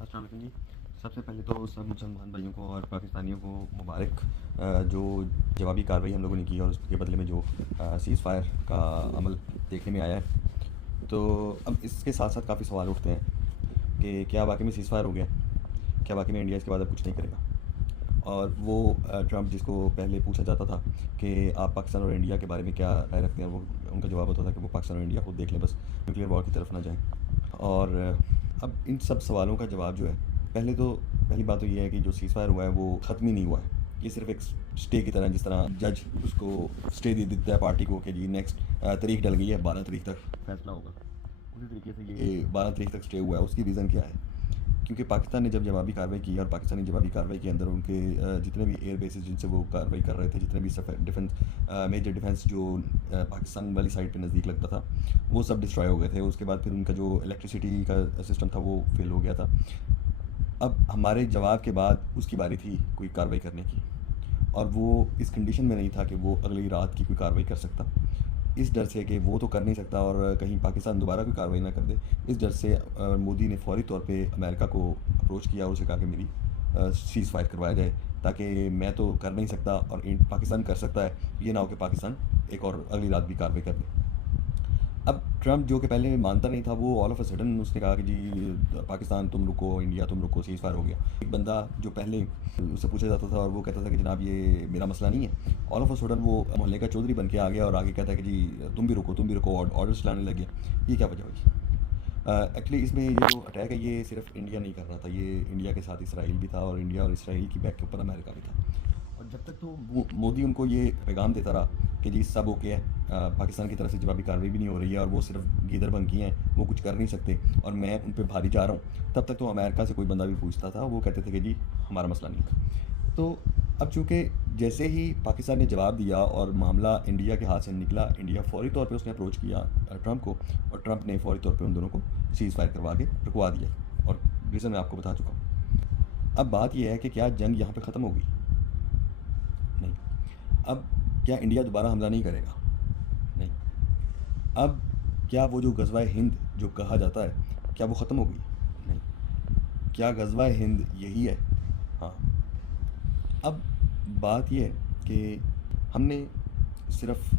अस्सलाम वालेकुम जी। सबसे पहले तो सब मुसलमान भाइयों को और पाकिस्तानियों को मुबारक। जो जवाबी कार्रवाई हम लोगों ने की और उसके बदले में जो सीज़ फायर का अमल देखने में आया है। तो अब इसके साथ साथ काफ़ी सवाल उठते हैं कि क्या वाकई में सीज़ फायर हो गया? क्या वाकई में इंडिया इसके बाद अब कुछ नहीं करेगा? और वो ट्रंप जिसको पहले पूछा जाता था कि आप पाकिस्तान और इंडिया के बारे में क्या राय रखते हैं, वो उनका जवाब होता था कि वो पाकिस्तान और इंडिया खुद देख लें, बस न्यूक्लियर वॉर की तरफ ना जाएं। और अब इन सब सवालों का जवाब जो है, पहली बात तो ये है कि जो सीज़ फायर हुआ है वो ख़त्म ही नहीं हुआ है। ये सिर्फ एक स्टे की तरह, जिस तरह जज उसको स्टे दे देता है पार्टी को कि जी नेक्स्ट तारीख डल गई है, 12 तारीख तक फैसला होगा, उसी तरीके से ये 12 तारीख तक स्टे हुआ है। उसकी रीज़न क्या है? क्योंकि पाकिस्तान ने जब जवाबी कार्रवाई की और पाकिस्तानी जवाबी कार्रवाई के अंदर उनके जितने भी एयर बेसिस जिनसे वो कार्रवाई कर रहे थे, जितने भी डिफेंस मेजर डिफेंस जो पाकिस्तान वाली साइड पे नज़दीक लगता था, वो सब डिस्ट्रॉय हो गए थे। उसके बाद फिर उनका जो इलेक्ट्रिसिटी का सिस्टम था वो फेल हो गया था। अब हमारे जवाब के बाद उसकी बारी थी कोई कार्रवाई करने की, और वो इस कंडीशन में नहीं था कि वो अगली रात की कोई कार्रवाई कर सकता। इस डर से कि वो तो कर नहीं सकता और कहीं पाकिस्तान दोबारा कोई कार्रवाई ना कर दे, इस डर से मोदी ने फौरी तौर पे अमेरिका को अप्रोच किया और उसे कहा कि मेरी सीज़ फायर करवाया जाए, ताकि मैं तो कर नहीं सकता और पाकिस्तान कर सकता है, ये ना हो कि पाकिस्तान एक और अगली रात भी कार्रवाई कर दे। अब ट्रंप जो कि पहले मानता नहीं था, वो ऑल ऑफ अ सडन उसने कहा कि जी पाकिस्तान तुम रुको, इंडिया तुम रुको, सीज़ फायर हो गया। एक बंदा जो पहले उससे पूछा जाता था और वो कहता था कि जनाब ये मेरा मसला नहीं है, ऑल ऑफ अ सडन वो मोहल्ले का चौधरी बन के आ गया और आगे कहता है कि जी तुम भी रुको, ऑर्डर्स लाने लगे। ये क्या वजह हुई? एक्चुअली इसमें ये जो अटैक है ये सिर्फ इंडिया नहीं कर रहा था, ये इंडिया के साथ इसराइल भी था, और इंडिया और इसराइल की बैक के ऊपर अमेरिका भी था। और जब तक तो मोदी उनको ये पैगाम देता रहा कि जी सब ओके है, पाकिस्तान की तरफ से जवाबी कार्रवाई भी नहीं हो रही है और वो सिर्फ गीदर बन की हैं, वो कुछ कर नहीं सकते और मैं उन पर भारी जा रहा हूँ, तब तक तो अमेरिका से कोई बंदा भी पूछता था वो कहते थे कि जी हमारा मसला नहीं है। तो अब चूँकि जैसे ही पाकिस्तान ने जवाब दिया और मामला इंडिया के हाथ से निकला, इंडिया फौरी तौर पे उसने अप्रोच किया ट्रंप को, और ट्रंप ने फौरी तौर पे उन दोनों को सीज़ फायर करवा के रुकवा दिया, और रीज़न मैं आपको बता चुका हूँ। अब बात यह है कि क्या जंग यहाँ पे ख़त्म हो गई? नहीं। अब क्या इंडिया दोबारा हमला नहीं करेगा? नहीं। अब क्या वो जो ग़ज़वा हिंद जो कहा जाता है, क्या वो ख़त्म हो गई? नहीं। क्या ग़ज़वा हिंद यही है? हाँ। अब बात यह है कि हमने सिर्फ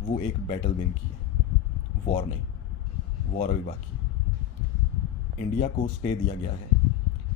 वो एक बैटल विन की है, वॉर नहीं। वॉर अभी बाकी है। इंडिया को स्टे दिया गया है,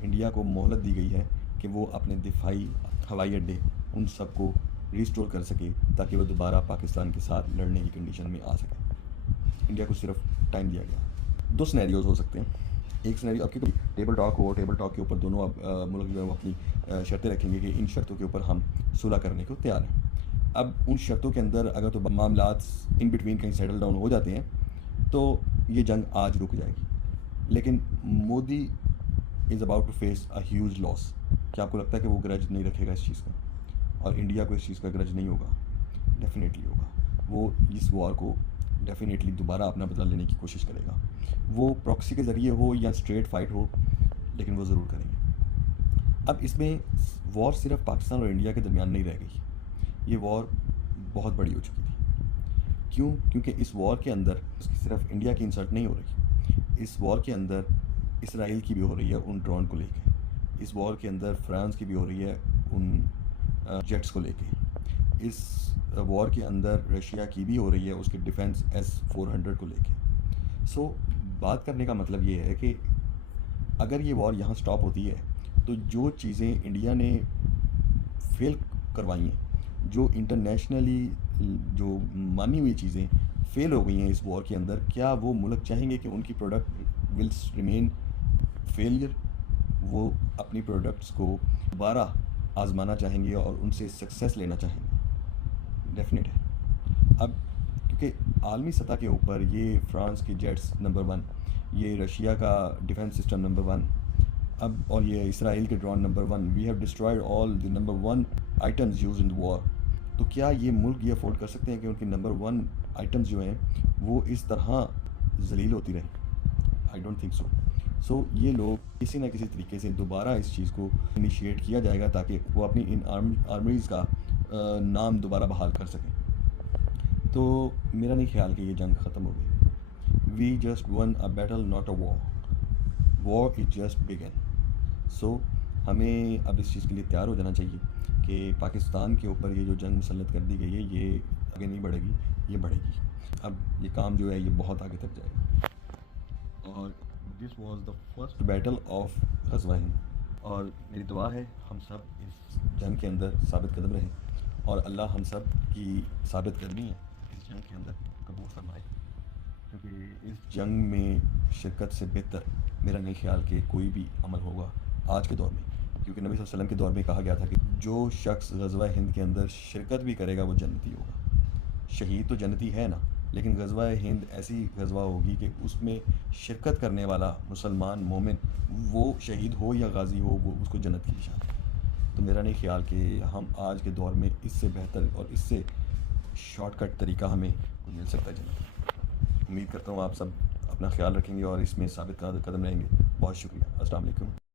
इंडिया को मोहलत दी गई है कि वो अपने दिफाई हवाई अड्डे उन सबको रिस्टोर कर सके, ताकि वो दोबारा पाकिस्तान के साथ लड़ने की कंडीशन में आ सके। इंडिया को सिर्फ टाइम दिया गया। दो सिनेरियोज़ हो सकते हैं। एक सिनेरियो आपकी कोई टेबल टॉक हो, टेबल टॉक के ऊपर दोनों मुल्क जो है वो अपनी शर्तें रखेंगे कि इन शर्तों के ऊपर हम सुलह करने को तैयार हैं। अब उन शर्तों के अंदर अगर तो मामलात इन बिटवीन कहीं सेटल डाउन हो जाते हैं तो ये जंग आज रुक जाएगी। लेकिन Modi is about to face a huge loss. क्या आपको लगता है कि वो ग्रज नहीं रखेगा इस चीज़ का, और इंडिया को इस चीज़ का ग्रज नहीं होगा? डेफिनेटली होगा। वो इस वॉर को डेफिनेटली दोबारा अपना बदला लेने की कोशिश करेगा, वो प्रॉक्सी के ज़रिए हो या स्ट्रेट फाइट हो, लेकिन वो ज़रूर करेंगे। अब इसमें वॉर सिर्फ पाकिस्तान और इंडिया के दरमियान नहीं रह गई, ये वॉर बहुत बड़ी हो चुकी थी। क्यों? क्योंकि इस वॉर के अंदर सिर्फ इंडिया की इंसल्ट नहीं हो रही, इस वॉर के अंदर इसराइल की भी हो रही है उन ड्रोन को लेके, इस वॉर के अंदर फ्रांस की भी हो रही है उन जेट्स को लेके, इस वॉर के अंदर रशिया की भी हो रही है उसके डिफेंस S-400 को लेके। सो बात करने का मतलब ये है कि अगर ये वॉर यहाँ स्टॉप होती है तो जो चीज़ें इंडिया ने फेल करवाई हैं, जो इंटरनेशनली जो मानी हुई चीज़ें फेल हो गई हैं इस वॉर के अंदर, क्या वो मुल्क चाहेंगे कि उनकी प्रोडक्ट विल रिमेन फेलियर? वो अपनी प्रोडक्ट्स को दोबारा आजमाना चाहेंगे और उनसे सक्सेस लेना चाहेंगे? डेफिनेट है। अब क्योंकि आलमी सतह के ऊपर ये फ्रांस की जेट्स नंबर 1, ये रशिया का डिफेंस सिस्टम नंबर 1, अब और ये इसराइल के drone number 1, we have destroyed all the number 1 items use in the war. तो क्या ये मुल्क ये अफोर्ड कर सकते हैं कि उनके नंबर 1 आइटम्स जो हैं वो इस तरह जलील होती रहें? I don't think so. सो ये लोग किसी न किसी तरीके से दोबारा इस चीज़ को इनिशिएट किया जाएगा ताकि वो अपनी इन आर्मीज़ का नाम दोबारा बहाल कर सकें। तो मेरा नहीं ख्याल कि ये जंग ख़त्म हो गई। We just won a battle, not a war. War is just begun. So हमें अब इस चीज़ के लिए तैयार हो जाना चाहिए कि पाकिस्तान के ऊपर ये जो जंग मुसल्लत कर दी गई है ये आगे नहीं बढ़ेगी, ये बढ़ेगी। अब ये काम जो है ये बहुत आगे तक जाएगा। और this was the first battle of ग़ज़वा हिंद। और मेरी दुआ है हम सब इस जंग के अंदर साबित कदम रहें और अल्लाह हम सब की साबित कदमी है इस जंग के अंदर कबूल फरमाए, क्योंकि इस जंग में शिरकत से बेहतर मेरा नहीं ख्याल कि कोई भी अमल होगा आज के दौर में। क्योंकि नबी सल्लल्लाहु अलैहि वसल्लम के दौर में कहा गया था कि जो शख्स ग़ज़वा हिंद के अंदर शिरकत भी करेगा वो जन्नती होगा। शहीद तो जन्नती है ना, लेकिन ग़ज़वा हिंद ऐसी ग़ज़वा होगी कि उसमें शिरकत करने वाला मुसलमान मोमिन वो शहीद हो या गाज़ी हो वो उसको जन्नत की निशानी है। तो मेरा नहीं ख्याल कि हम आज के दौर में इससे बेहतर और इससे शॉर्टकट तरीका हमें मिल सकता है जन्नत। उम्मीद करता हूँ आप सब अपना ख्याल रखेंगे और इसमें साबित कदम रहेंगे। बहुत शुक्रिया। अस्सलाम वालेकुम।